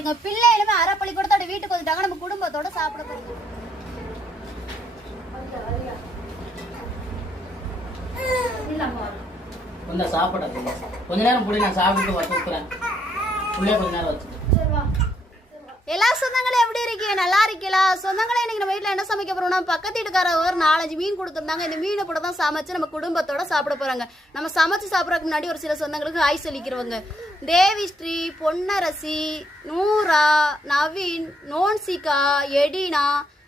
கேளுங்க பிள்ளைகளுமே அரை பள்ளிக்கூடத்தோட வீட்டுக்கு வந்துட்டாங்க. நம்ம குடும்பத்தோட சாப்பிட போறோம். கொஞ்சம் சாப்பிட கொஞ்ச நேரம் புடி நான் சாப்பிட்டு வச்சு புள்ளைய கொஞ்ச நேரம் வச்சு எல்லா சொந்தங்களும் எப்படி இருக்கீங்க? நல்லா இருக்கீங்களா? சொந்தங்களே இன்னைக்கு நம்ம வீட்டில் என்ன சமைக்க போறோம்னா பக்கத்து வீட்டுக்கார ஒரு நாலஞ்சு மீன் கொடுத்துருந்தாங்க. இந்த மீனை கூட தான் சமைச்சு நம்ம குடும்பத்தோட சாப்பிட போறாங்க. நம்ம சமைச்சு சாப்பிட்றதுக்கு முன்னாடி ஒரு சில சொந்தங்களுக்கு ஆய் சொல்லிக்கிறவங்க தேவிஸ்ரீ பொன்னரசி நூரா நவீன் நோன்சிகா எடினா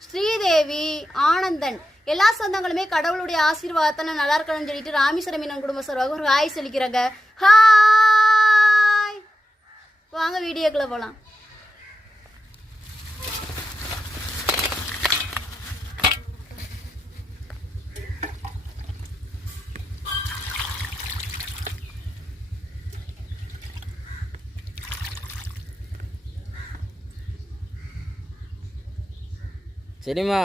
ஸ்ரீதேவி ஆனந்தன். எல்லா சொந்தங்களுமே கடவுளுடைய ஆசீர்வாதத்தை நல்லா இருக்கணும்னு சொல்லிட்டு ராமேஸ்வரம் மீனன் குடும்ப சார்பாக ஒரு ஆய் சொல்லிக்கிறாங்க ஹாய் வாங்க வீடியோக்குள்ள போகலாம் சரிம்மா.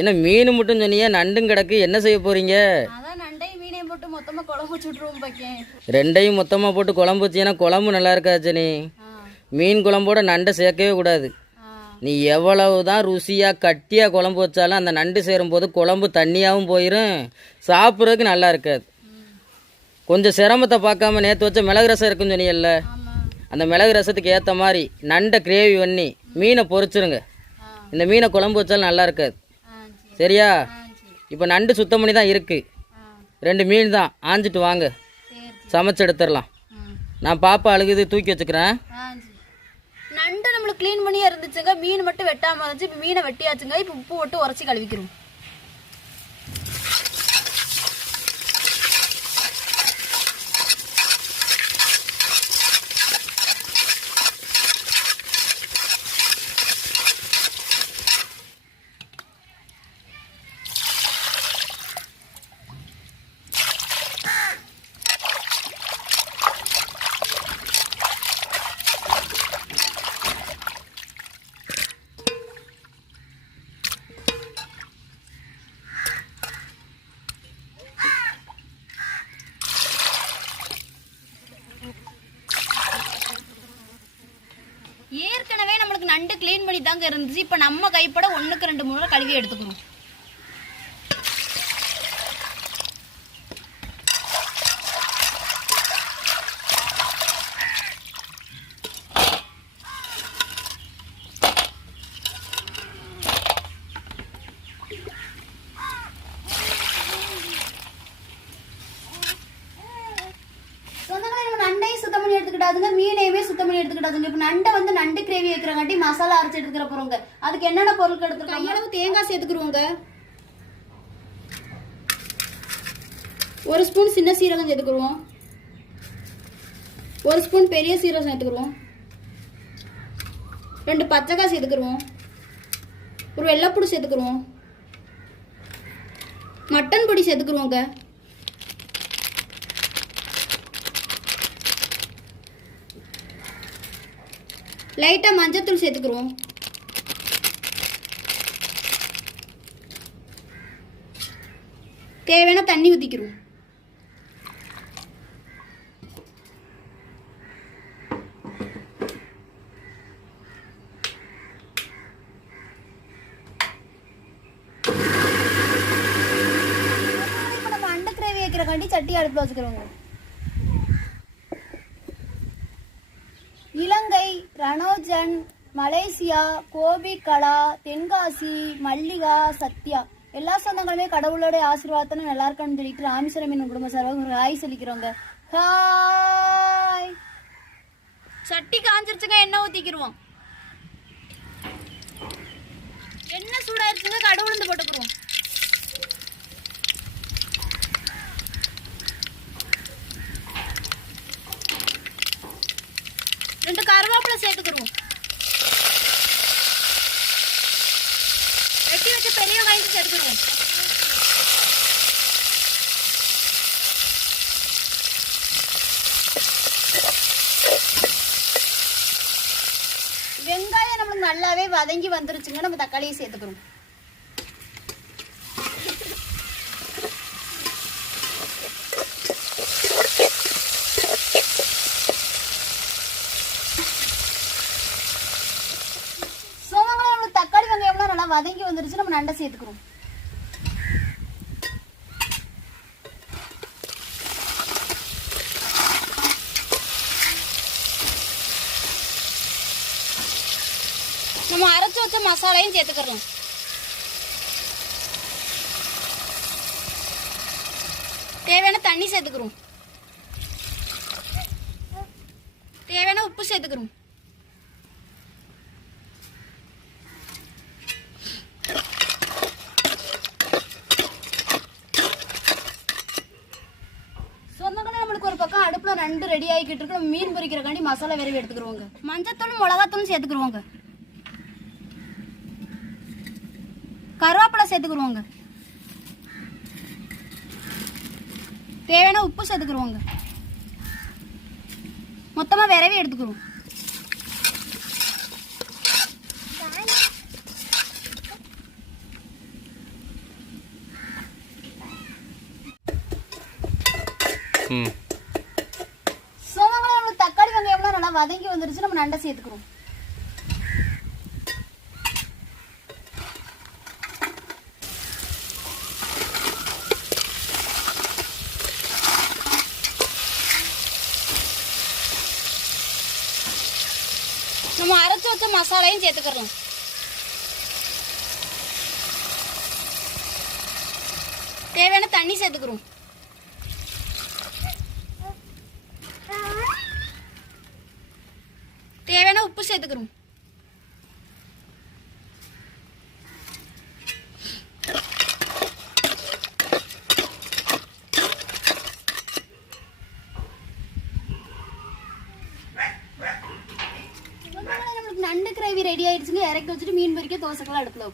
என்ன மீன் மட்டும் சொன்னீங்க நண்டும் கிடக்கு என்ன செய்ய போறீங்க? ரெண்டையும் மொத்தமாக போட்டு குழம்பு வச்சீங்கன்னா குழம்பு நல்லா இருக்காச்சு நீ மீன் குழம்போட நண்டை சேர்க்கவே கூடாது. நீ எவ்வளவு தான் ருசியாக கட்டியாக குழம்பு வச்சாலும் அந்த நண்டு சேரும்போது குழம்பு தண்ணியாகவும் போயிடும் சாப்பிட்றதுக்கு நல்லா இருக்காது. கொஞ்சம் சிரமத்தை பார்க்காம நேற்று வச்ச மிளகு ரசம் இருக்குன்னு சொன்னீங்கல்ல? ஆமா. அந்த மிளகு ரசத்துக்கு ஏற்ற மாதிரி நண்டை கிரேவி பண்ணி மீனை பொரிச்சிருங்க. ஆ. இந்த மீனை குழம்பு வச்சாலும் நல்லா இருக்காது. சரியா? இப்போ நண்டு சுத்தம் பண்ணி தான் இருக்குது ரெண்டு மீன் தான். ஆஞ்சிட்டு வாங்க. சமைச்சு எடுத்துடலாம். நான் பாப்பா அழுகுது தூக்கி வச்சுக்கிறேன் ஆ சரி நண்டு நம்மளுக்கு க்ளீன் பண்ணியே இருந்துச்சுங்க. மீன் மட்டும் வெட்டாம இருந்துச்சு. இப்போ மீனை வெட்டியாச்சுங்க. இப்போ உப்பு போட்டு உரைச்சி கழுவிக்கிறோம் ஏற்கனவே நம்மளுக்கு நண்டு க்ளீன் பண்ணி தாங்க இருந்துச்சு. இப்போ நம்ம கைப்பட ஒண்ணுக்கு ரெண்டு மூணு கழுவி எடுத்துக்கணும் சொந்தங்களே நம்ம நண்டையும் சுத்தம் பண்ணி எடுத்துக்கிட்டாதுங்க மீனையுமே சுத்தம் பண்ணி எடுத்துக்கிட்டாதுங்க. இப்போ நண்டை வந்து நண்டு கிரேவி வைக்கிறங்காட்டி மசாலா அரைச்சு எடுத்துக்கிற போறோங்க. அதுக்கு என்னென்ன பொருட்கள் எடுத்துருக்கோம் அளவு தேங்காய் சேர்த்துக்கிறோங்க ஒரு ஸ்பூன் சின்ன சீரகம் சேர்த்துக்குருவோம். ஒரு ஸ்பூன் பெரிய சீரகம் சேர்த்துக்குருவோம். ரெண்டு பச்சைக்காய் சேர்த்துக்குருவோம். ஒரு வெள்ளைப்பூடு சேர்த்துக்குருவோம். மட்டன் பொடி சேர்த்துக்குருவோங்க. லைட்டாக மஞ்சத்தூள் சேர்த்துக்குருவோம். தேவையான தண்ணி ஊற்றிக்கிறோம் இப்போ வைக்கிறக்காண்டி சட்டி அடுப்பில் வச்சுக்கிறோங்க ரணோஜன் மலேசியா கோபி கலா தென்காசி மல்லிகா சத்யா. எல்லா சொந்தங்களுமே கடவுளோட ஆசீர்வாதத்தை நல்லா இருக்கணும்னு சொல்லிட்டு ராமேஸ்வரம் மீன் குடும்ப சார்பாக ஹாய் சொல்லிக்கிறோங்க. ஹாய். சட்டி காஞ்சிருச்சுங்க எண்ணெய் ஊத்திக்கிருவோம். எண்ணெய் சூடாயிருச்சுங்க கடவுளுந்து போட்டுக்குருவோம். ரெண்டு கார கருவேப்பிலை சேர்த்துக்கிறோம் வெட்டி வச்ச பெரிய வெங்காயம் சேர்த்துக்கிடுவோம். வெங்காயம் நம்மளுக்கு நல்லாவே வதங்கி வந்துருச்சுங்க நம்ம தக்காளியை சேர்த்துக்கிறோம் வதங்கி வந்துருச்சு நம்ம நண்டை சேர்த்துக்கிறோம் நம்ம அரைச்சு வச்ச மசாலையும் சேர்த்துக்கிறோம் தேவையான தண்ணி சேர்த்துக்கிறோம் தேவையான உப்பு சேர்த்துக்கிறோம் சொந்தங்களே நம்மளுக்கு ஒரு பக்கம் அடுப்புல ரெண்டு ரெடி ஆகிக்கிட்டு இருக்கு. மீன் பொரிக்கிறக்காண்டி மசாலா விரவி எடுத்துக்கிருவோங்க. மஞ்சத்தூள் மிளகாத்தூள் சேர்த்துக்கிருவோங்க. கருவேப்பிலை சேர்த்துக்கிருவோங்க. தேவையான உப்பு சேர்த்துக்கிருவோங்க. மொத்தமா விரவி எடுத்துக்கிறோம் ம் சோளங்களே நம்மளுக்கு தக்காளி வெங்காயம்லாம் நல்லா வதங்கி வந்துருச்சு நம்ம நண்டை சேர்த்துக்கிறோம். நம்ம அரைச்சு வச்ச மசாலையும் சேர்த்துக்கிறோம். தேவையான தண்ணி சேர்த்துக்கிறோம் தேவையான உப்பு சேர்த்துக்கிறோம் நண்டு கிரேவி ரெடி ஆயிடுச்சுங்க இறக்கி வச்சுட்டு மீன் பொறிக்க தோசைக்கெல்லாம் அடுப்புல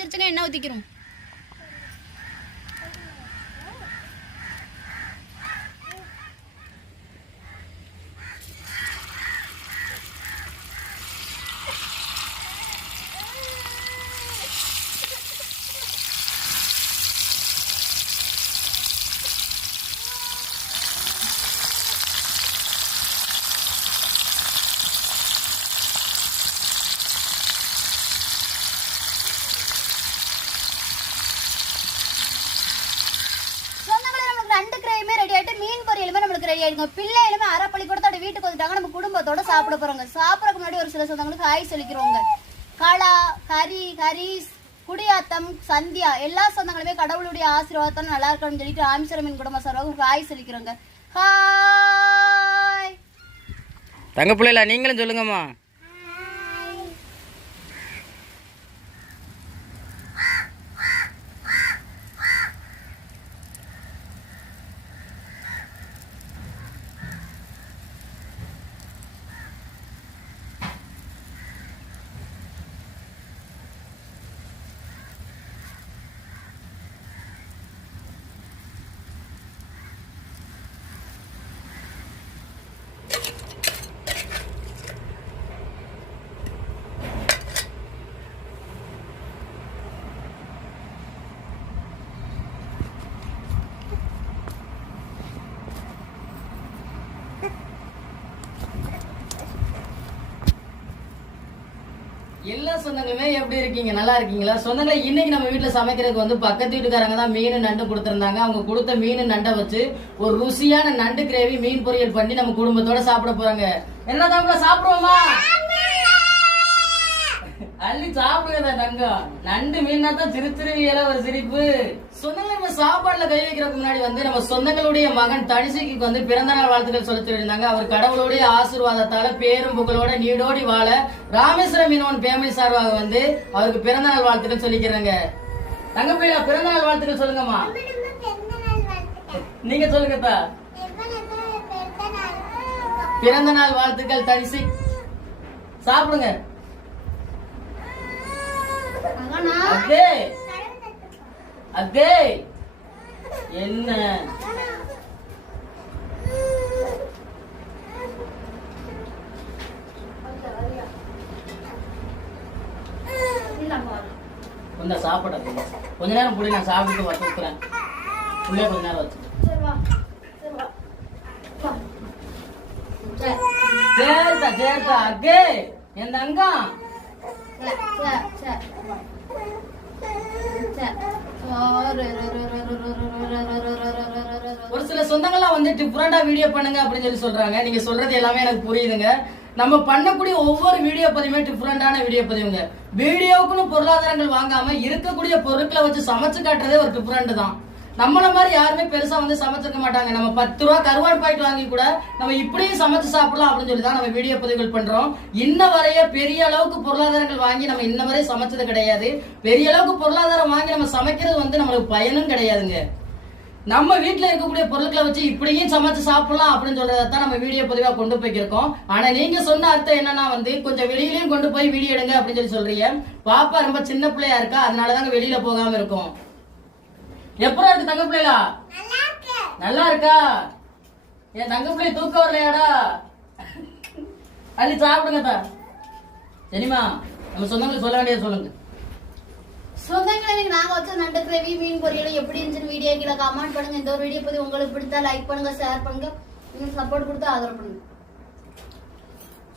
வைப்போம். தோசைகள் எண்ணெய் ஊற்றிக்கிறோம் சொந்தங்களே நம்மளுக்கு ரெண்டு கிரேவியுமே ரெடி ஆயிட்டு மீன் பொரியலுமே நம்மளுக்கு ரெடி ஆயிருக்கும் பிள்ளைகளுமே அரை பள்ளிக்கூடத்தோட வீட்டுக்கு வந்துட்டாங்க. நம்ம குடும்பத்தோட சாப்பிட போறோங்க. சாப்பிடறதுக்கு முன்னாடி ஒரு சில சொந்தங்களுக்கு ஹாய் சொல்லிக்கிறோங்க. களா ஹரி ஹரிஸ் குடியாத்தம் சந்தியா எல்லா சொந்தங்களுமே கடவுளுடைய ஆசீர்வாதத்தோட நல்லா இருக்கணும்னு சொல்லிட்டு ராமேஸ்வரம் மீன் குடும்ப சார்பாக ஹாய் சொல்லிக்கிறோங்க. ஹாய் தங்க பிள்ளைல நீங்களும் சொல்லுங்கம்மா. எல்லா சொந்தங்களுமே எப்படி இருக்கீங்க? நல்லா இருக்கீங்களா? சொந்தங்களை இன்னைக்கு நம்ம வீட்டுல சமைக்கிறதுக்கு வந்து பக்கத்து வீட்டுக்காரங்க தான் மீன் நண்டு கொடுத்திருந்தாங்க. அவங்க கொடுத்த மீன் நண்டை வச்சு ஒரு ருசியான நண்டு கிரேவி மீன் பொரியல் பண்ணி நம்ம குடும்பத்தோட சாப்பிட போறாங்க. என்ன தான் சாப்பிடுவோமா? அள்ளி சாப்பிடுங்க தங்கம். நண்டு மீனா தான் சிறு திருவியல ஒரு சிரிப்பு. சொந்தங்கள் நம்ம சாப்பாடுல கை வைக்கிறதுக்கு முன்னாடி வந்து நம்ம சொந்தங்களுடைய மகன் தனிசைக்கு வந்து பிறந்த நாள் வாழ்த்துக்கள் சொல்ல சொல்லியிருந்தாங்க அவர் கடவுளுடைய ஆசீர்வாதத்தால பேரும் புகழோட நீடோடி வாழ ராமேஸ்வரம் மீனவன் ஃபேமிலி சார்பாக வந்து அவருக்கு பிறந்த நாள் வாழ்த்துக்கள் சொல்லிக்கிறாங்க. தங்கப்பிள்ளையா பிறந்த நாள் வாழ்த்துக்கள் சொல்லுங்கம்மா. நீங்க சொல்லுங்கத்தா பிறந்த நாள் வாழ்த்துக்கள் தனிசி சாப்பிடுங்க. அக்கே அக்கே என்ன? இந்த சாப்பிட கொஞ்ச நேரம் போய் நான் சாப்பிட்டு வச்சு ஊத்துறேன் உள்ளே கொஞ்ச நேரம் வச்சு சேர்த்தா சேர்த்தா அக்கே என் தங்கம். ஒரு சில சொந்தங்கள்லாம் வந்து டிஃப்ரெண்டா வீடியோ பண்ணுங்க அப்படின்னு சொல்லி சொல்றாங்க. நீங்க சொல்றது எல்லாமே எனக்கு புரியுதுங்க. நம்ம பண்ணக்கூடிய ஒவ்வொரு வீடியோ பதிவுமே டிஃப்ரெண்டான வீடியோ பதிவுங்க. வீடியோக்குன்னு பொருளாதாரங்கள் வாங்காம இருக்கக்கூடிய பொருட்களை வச்சு சமைச்சு காட்டுறதே ஒரு டிஃப்ரெண்ட் தான். நம்மள மாதிரி யாருமே பெருசா வந்து சமைச்சிருக்க மாட்டாங்க. நம்ம பத்து ரூபா கருவாடு பாக்கெட் வாங்கி கூட நம்ம இப்படியும் சமைச்சு சாப்பிடலாம் அப்படின்னு சொல்லி தான் நம்ம வீடியோ பதிவுகள் பண்றோம். இன்ன வரைய பெரிய அளவுக்கு பொருளாதாரங்கள் வாங்கி நம்ம இன்ன வரைய சமைச்சது கிடையாது. பெரிய அளவுக்கு பொருளாதாரம் வாங்கி நம்ம சமைக்கிறது வந்து நம்மளுக்கு பயனும் கிடையாதுங்க. நம்ம வீட்டில் இருக்கக்கூடிய பொருட்களை வச்சு இப்படியும் சமைச்சு சாப்பிடலாம் அப்படின்னு சொல்றதை தான் நம்ம வீடியோ பதிவாக கொண்டு போய்க்கிருக்கோம். ஆனா நீங்க சொன்ன அர்த்தம் என்னன்னா வந்து கொஞ்சம் வெளியிலயும் கொண்டு போய் வீடியோ எடுங்க அப்படின்னு சொல்லி சொல்றீங்க. பாப்பா ரொம்ப சின்ன பிள்ளையா இருக்கா அதனாலதாங்க வெளியில போகாம இருக்கும். எப்படா இருக்கு தங்க பிள்ளைகளா நல்லா இருக்கா என் தங்க பிள்ளை தூக்கம் வரலையாடா? அள்ளி சாப்பிடுங்க தா. சரிம்மா நம்ம சொந்தங்களுக்கு சொல்ல வேண்டியது சொல்லுங்க. சொந்தங்களை இன்னைக்கு நாங்க வச்ச நண்டு கிரேவி மீன் பொரியல் எப்படி இருந்துச்சுன்னு வீடியோ கீழே கமெண்ட் பண்ணுங்க. இந்த ஒரு வீடியோ பத்தி உங்களுக்கு பிடித்தா லைக் பண்ணுங்க ஷேர் பண்ணுங்க. நீங்க சப்போர்ட் கொடுத்து ஆதரவு பண்ணுங்க.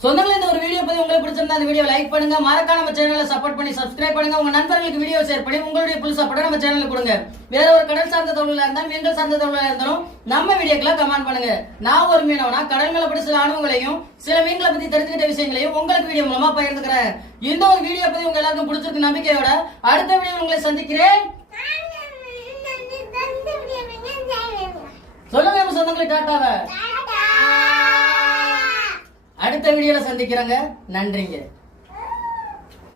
சொந்தங்களே இந்த ஒரு வீடியோ பத்தி உங்களுக்கு பிடிச்சிருந்தா அந்த வீடியோ லைக் பண்ணுங்க. மறக்காம நம்ம சேனலை சப்போர்ட் பண்ணி சப்ஸ்கிரைப் பண்ணுங்க. உங்க நண்பர்களுக்கு வீடியோ ஷேர் பண்ணி உங்களுடைய புல் சப்போர்ட்டை நம்ம சேனலுக்கு கொடுங்க. வேற ஒரு கடல் சார்ந்த தொழிலா இருந்தாலும் மீன்கள் சார்ந்த தொழிலா இருந்தாலும் நம்ம வீடியோக்கெல்லாம் கமெண்ட் பண்ணுங்க. நான் ஒரு மீனவனா கடல் மேல படி சில அனுபவங்களையும் சில மீன்களை பத்தி தெரிஞ்சுக்கிட்ட விஷயங்களையும் உங்களுக்கு வீடியோ மூலமா பகிர்ந்துக்கிறேன். இந்த ஒரு வீடியோ பத்தி உங்க எல்லாருக்கும் பிடிச்சிருக்கு நம்பிக்கையோட அடுத்த வீடியோ உங்களை சந்திக்கிறேன். சொல்லுங்க நம்ம சொந்தங்களுக்கு டாட்டாவை அடுத்த வீடியோல சந்திக்கிறேங்க. நன்றிங்க.